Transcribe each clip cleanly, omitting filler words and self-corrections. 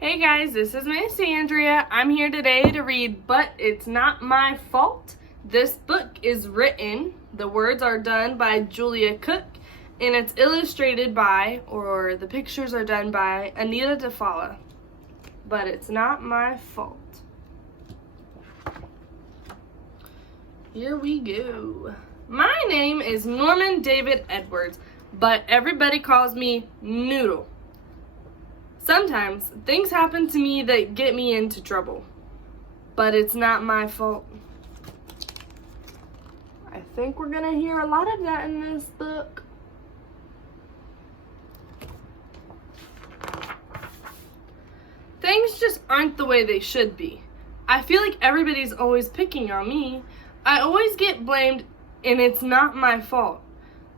Hey guys, this is Miss Andrea. I'm here today to read But It's Not My Fault. This book is written, the words are done by Julia Cook, and it's illustrated by, or the pictures are done by, Anita DeFala. But it's not my fault. Here we go. My name is Norman David Edwards, but everybody calls me Noodle. Sometimes things happen to me that get me into trouble, but it's not my fault. I think we're gonna hear a lot of that in this book. Things just aren't the way they should be. I feel like everybody's always picking on me. I always get blamed, and it's not my fault.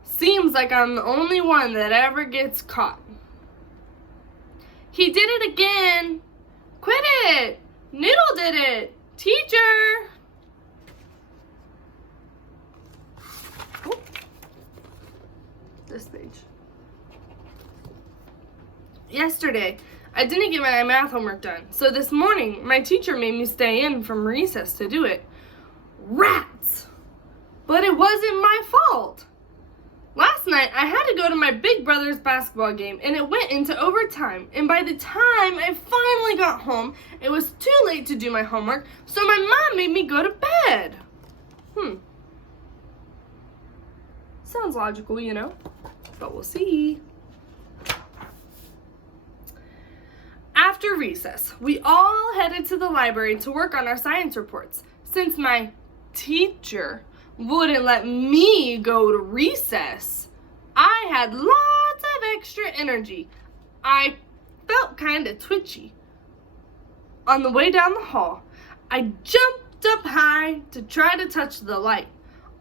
Seems like I'm the only one that ever gets caught. He did it again. Quit it. Noodle did it. Teacher. Oh. This page. Yesterday, I didn't get my math homework done. So this morning, my teacher made me stay in from recess to do it. Rats. But it wasn't my fault. Last night, I had to go to my big brother's basketball game, and it went into overtime. And by the time I finally got home, it was too late to do my homework, so my mom made me go to bed. Sounds logical, you know, but we'll see. After recess, we all headed to the library to work on our science reports. Since my teacher wouldn't let me go to recess, I had lots of extra energy. I felt kind of twitchy. On the way down the hall, I jumped up high to try to touch the light.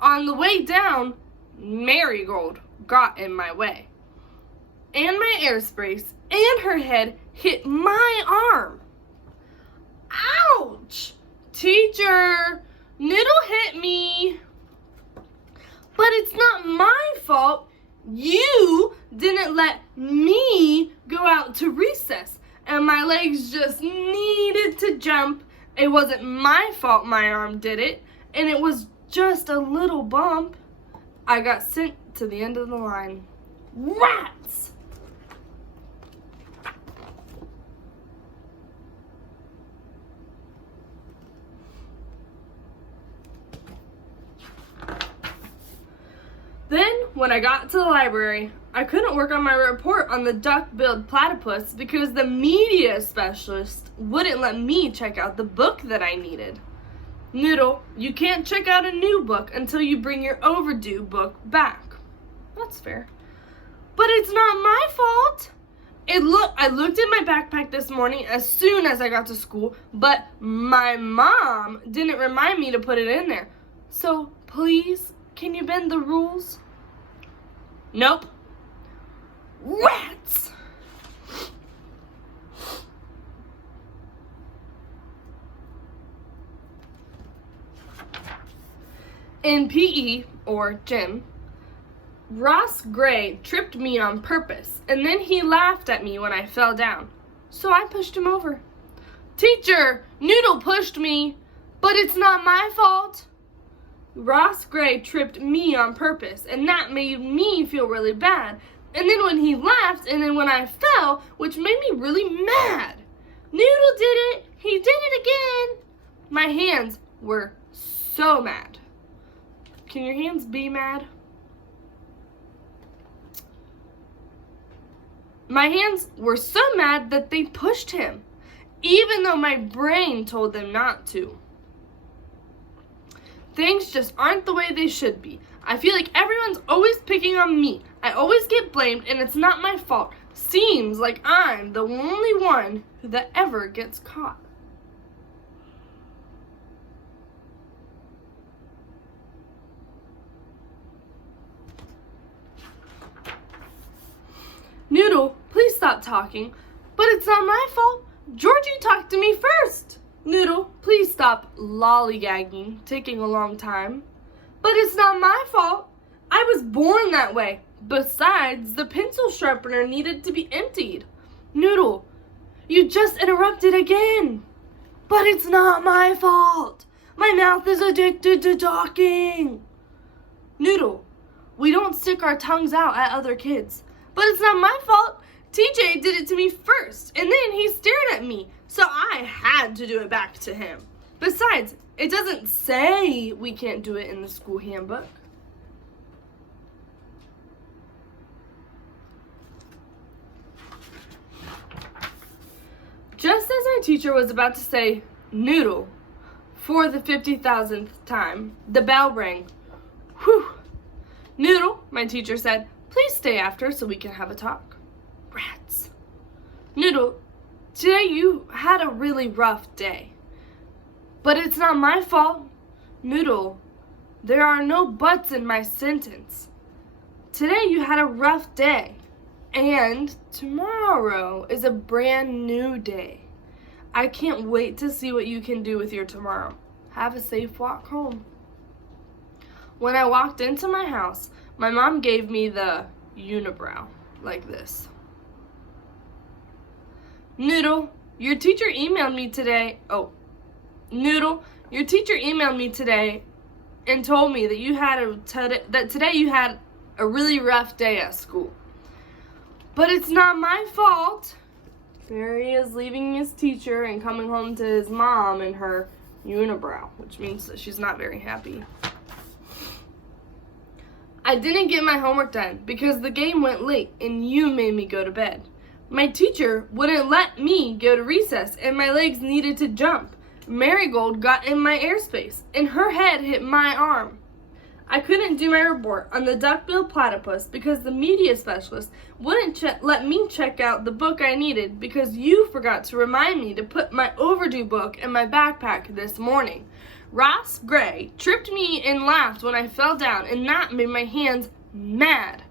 On the way down, Marigold got in my way. And my airspace and her head hit my arm. Ouch! Teacher, Noodle hit me. But it's not my fault. You didn't let me go out to recess, and my legs just needed to jump. It wasn't my fault my arm did it, and it was just a little bump. I got sent to the end of the line. Rats! Then, when I got to the library, I couldn't work on my report on the duck-billed platypus because the media specialist wouldn't let me check out the book that I needed. Noodle, you can't check out a new book until you bring your overdue book back. That's fair. But it's not my fault. I looked in my backpack this morning as soon as I got to school, but my mom didn't remind me to put it in there. So, please, can you bend the rules? Nope. Rats! In PE, or gym, Ross Gray tripped me on purpose, and then he laughed at me when I fell down. So I pushed him over. Teacher, Noodle pushed me, but it's not my fault. Ross Gray tripped me on purpose, and that made me feel really bad. And then when he laughed, and then when I fell, which made me really mad. Noodle did it. He did it again. My hands were so mad. Can your hands be mad? My hands were so mad that they pushed him, even though my brain told them not to. Things just aren't the way they should be. I feel like everyone's always picking on me. I always get blamed, and it's not my fault. Seems like I'm the only one that ever gets caught. Noodle, please stop talking. But it's not my fault. Georgie talked to me first. Noodle, please stop lollygagging, taking a long time. But it's not my fault. I was born that way. Besides, the pencil sharpener needed to be emptied. Noodle, You just interrupted again. But it's not my fault. My mouth is addicted to talking. Noodle, we don't stick our tongues out at other kids. But it's not my fault. TJ did it to me first, and then he stared at me, so I had to do it back to him. Besides, it doesn't say we can't do it in the school handbook. Just as our teacher was about to say, Noodle, for the 50,000th time, the bell rang. Whew. Noodle, my teacher said, please stay after so we can have a talk. Rats. Noodle, today you had a really rough day. But it's not my fault. Noodle, there are no buts in my sentence. Today you had a rough day. And tomorrow is a brand new day. I can't wait to see what you can do with your tomorrow. Have a safe walk home. When I walked into my house, my mom gave me the unibrow, like this. Noodle, your teacher emailed me today. Noodle, your teacher emailed me today and told me that today you had a really rough day at school. But it's not my fault. There he is leaving his teacher and coming home to his mom in her unibrow, which means that she's not very happy. I didn't get my homework done because the game went late and you made me go to bed. My teacher wouldn't let me go to recess and my legs needed to jump. Marigold got in my airspace and her head hit my arm. I couldn't do my report on the duck-billed platypus because the media specialist wouldn't let me check out the book I needed because you forgot to remind me to put my overdue book in my backpack this morning. Ross Gray tripped me and laughed when I fell down, and that made my hands mad.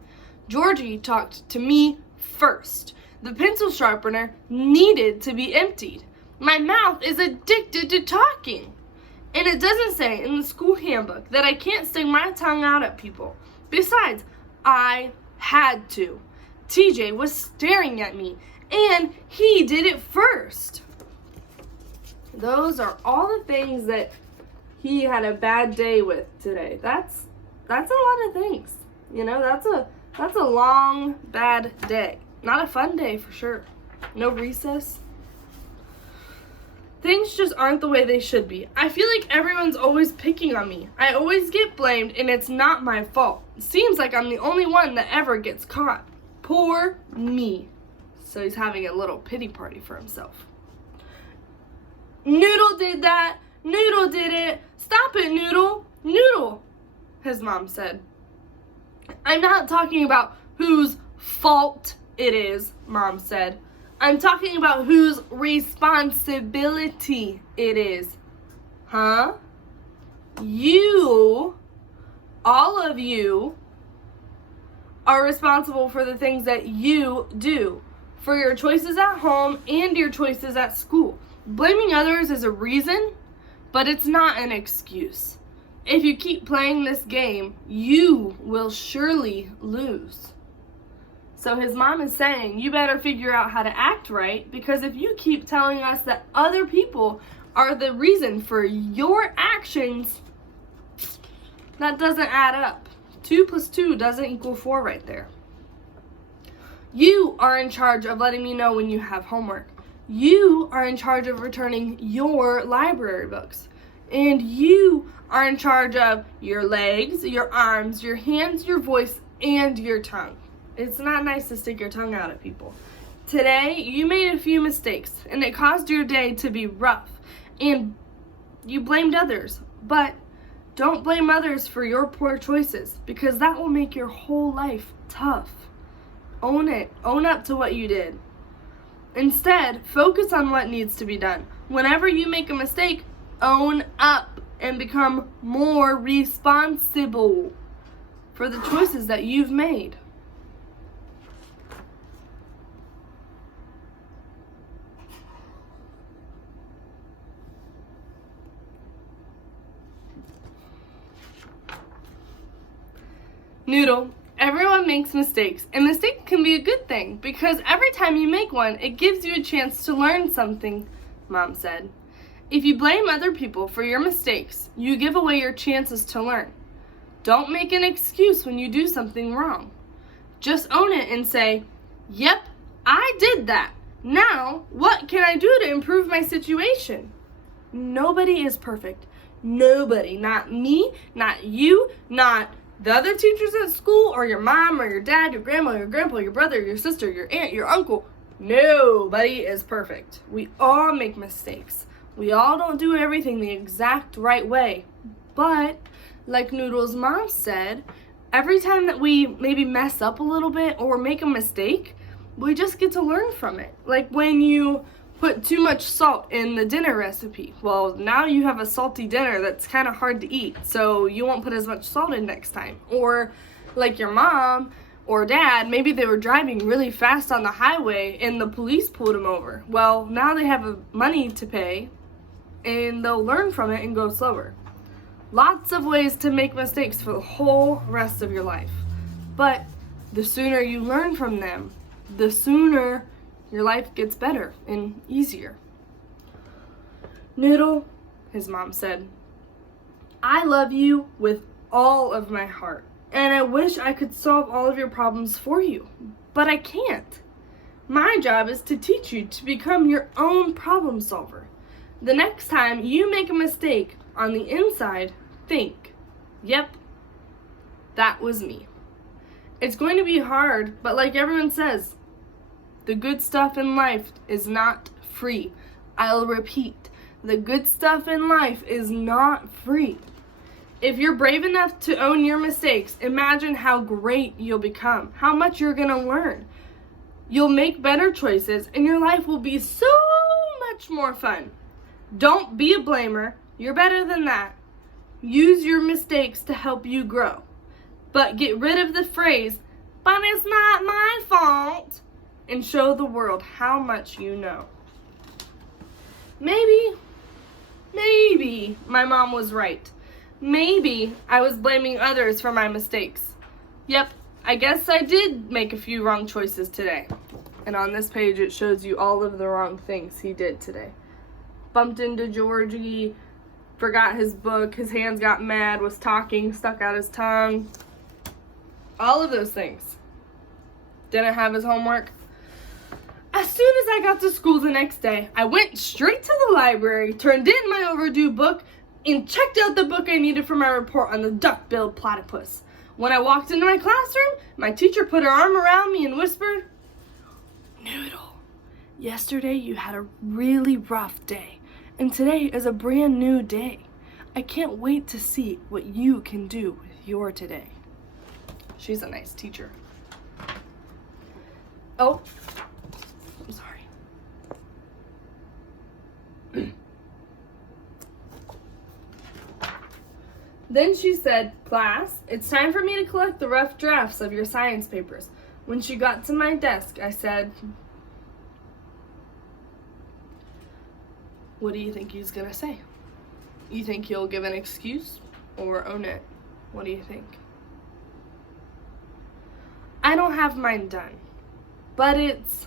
Georgie talked to me first. The pencil sharpener needed to be emptied. My mouth is addicted to talking. And it doesn't say in the school handbook that I can't stick my tongue out at people. Besides, I had to. TJ was staring at me, and he did it first. Those are all the things that he had a bad day with today. That's a lot of things. You know, that's a long, bad day. Not a fun day for sure. No recess. Things just aren't the way they should be. I feel like everyone's always picking on me. I always get blamed and it's not my fault. It seems like I'm the only one that ever gets caught. Poor me. So he's having a little pity party for himself. Noodle did that. Noodle did it. Stop it, Noodle. Noodle, his mom said. I'm not talking about whose fault it is, Mom said. I'm talking about whose responsibility it is. Huh? You, all of you, are responsible for the things that you do, for your choices at home and your choices at school. Blaming others is a reason, but it's not an excuse. If you keep playing this game, you will surely lose. So his mom is saying, you better figure out how to act right, because if you keep telling us that other people are the reason for your actions, that doesn't add up. 2 + 2 doesn't equal 4 right there. You are in charge of letting me know when you have homework. You are in charge of returning your library books. And you are in charge of your legs, your arms, your hands, your voice, and your tongue. It's not nice to stick your tongue out at people. Today, you made a few mistakes, and it caused your day to be rough. And you blamed others. But don't blame others for your poor choices, because that will make your whole life tough. Own it. Own up to what you did. Instead, focus on what needs to be done. Whenever you make a mistake, own up and become more responsible for the choices that you've made. Noodle, Everyone makes mistakes, and mistakes can be a good thing because every time you make one, it gives you a chance to learn something, Mom said. If you blame other people for your mistakes, you give away your chances to learn. Don't make an excuse when you do something wrong. Just own it and say, "Yep, I did that. Now, what can I do to improve my situation?" Nobody is perfect. Nobody. Not me, not you, not the other teachers at school, or your mom, or your dad, your grandma, your grandpa, your brother, your sister, your aunt, your uncle. Nobody is perfect. We all make mistakes. We all don't do everything the exact right way. But, like Noodle's mom said, every time that we maybe mess up a little bit or make a mistake, we just get to learn from it. Like when you put too much salt in the dinner recipe. Well, now you have a salty dinner that's kind of hard to eat, so you won't put as much salt in next time. Or like your mom or dad, maybe they were driving really fast on the highway and the police pulled them over. Well, now they have money to pay and they'll learn from it and go slower. Lots of ways to make mistakes for the whole rest of your life. But the sooner you learn from them, the sooner your life gets better and easier. Noodle, his mom said, I love you with all of my heart, and I wish I could solve all of your problems for you, but I can't. My job is to teach you to become your own problem solver. The next time you make a mistake on the inside, think, yep, that was me. It's going to be hard, but like everyone says, the good stuff in life is not free. I'll repeat, the good stuff in life is not free. If you're brave enough to own your mistakes, imagine how great you'll become, how much you're going to learn. You'll make better choices, and your life will be so much more fun. Don't be a blamer. You're better than that. Use your mistakes to help you grow. But get rid of the phrase, "but it's not my fault," and show the world how much you know. Maybe my mom was right. Maybe I was blaming others for my mistakes. Yep, I guess I did make a few wrong choices today. And on this page it shows you all of the wrong things he did today. Bumped into Georgie, forgot his book, his hands got mad, was talking, stuck out his tongue. All of those things. Didn't have his homework. As soon as I got to school the next day, I went straight to the library, turned in my overdue book, and checked out the book I needed for my report on the duck-billed platypus. When I walked into my classroom, my teacher put her arm around me and whispered, "Noodle, yesterday you had a really rough day, and today is a brand new day. I can't wait to see what you can do with your today." She's a nice teacher. Oh, I'm sorry. Then she said, "Class, it's time for me to collect the rough drafts of your science papers." When she got to my desk, I said, "What do you think he's gonna say? You think he'll give an excuse or own it? What do you think?" "I don't have mine done, but it's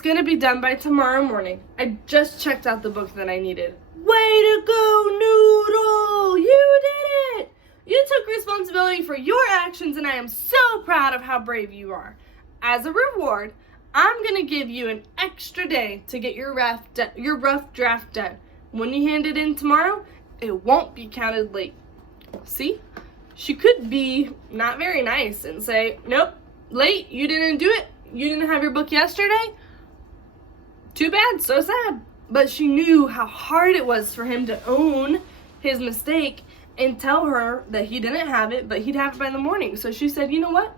gonna be done by tomorrow morning. I just checked out the book that I needed." Way to go, Noodle! You did it! You took responsibility for your actions, and I am so proud of how brave you are. As a reward, I'm gonna give you an extra day to get your rough draft done. When you hand it in tomorrow, it won't be counted late. See? She could be not very nice and say, "Nope, late, you didn't do it. You didn't have your book yesterday. Too bad, so sad." But she knew how hard it was for him to own his mistake and tell her that he didn't have it, but he'd have it by the morning. So she said, "You know what?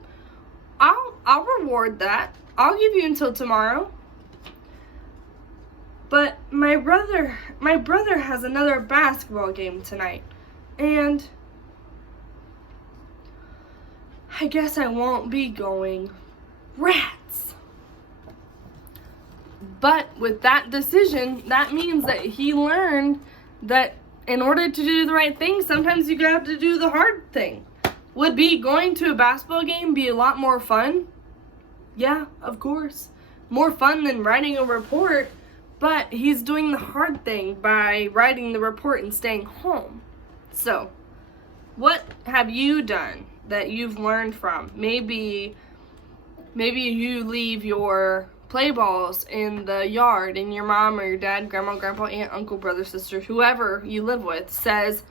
I'll reward that. I'll give you until tomorrow. But my brother has another basketball game tonight, and I guess I won't be going." Rats! But with that decision, that means that he learned that in order to do the right thing, sometimes you have to do the hard thing. Would going to a basketball game be a lot more fun? Yeah, of course. More fun than writing a report, but he's doing the hard thing by writing the report and staying home. So, what have you done that you've learned from? Maybe you leave your play balls in the yard and your mom or your dad, grandma, grandpa, aunt, uncle, brother, sister, whoever you live with says,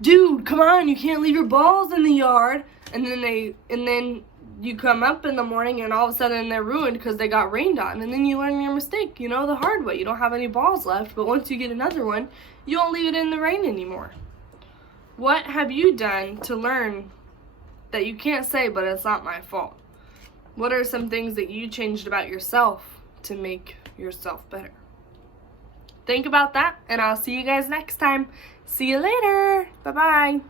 "Dude, come on, you can't leave your balls in the yard." And then you come up in the morning and all of a sudden they're ruined because they got rained on. And then you learn your mistake, the hard way. You don't have any balls left, but once you get another one, you won't leave it in the rain anymore. What have you done to learn that you can't say, but it's not my fault? What are some things that you changed about yourself to make yourself better? Think about that, and I'll see you guys next time. See you later. Bye-bye.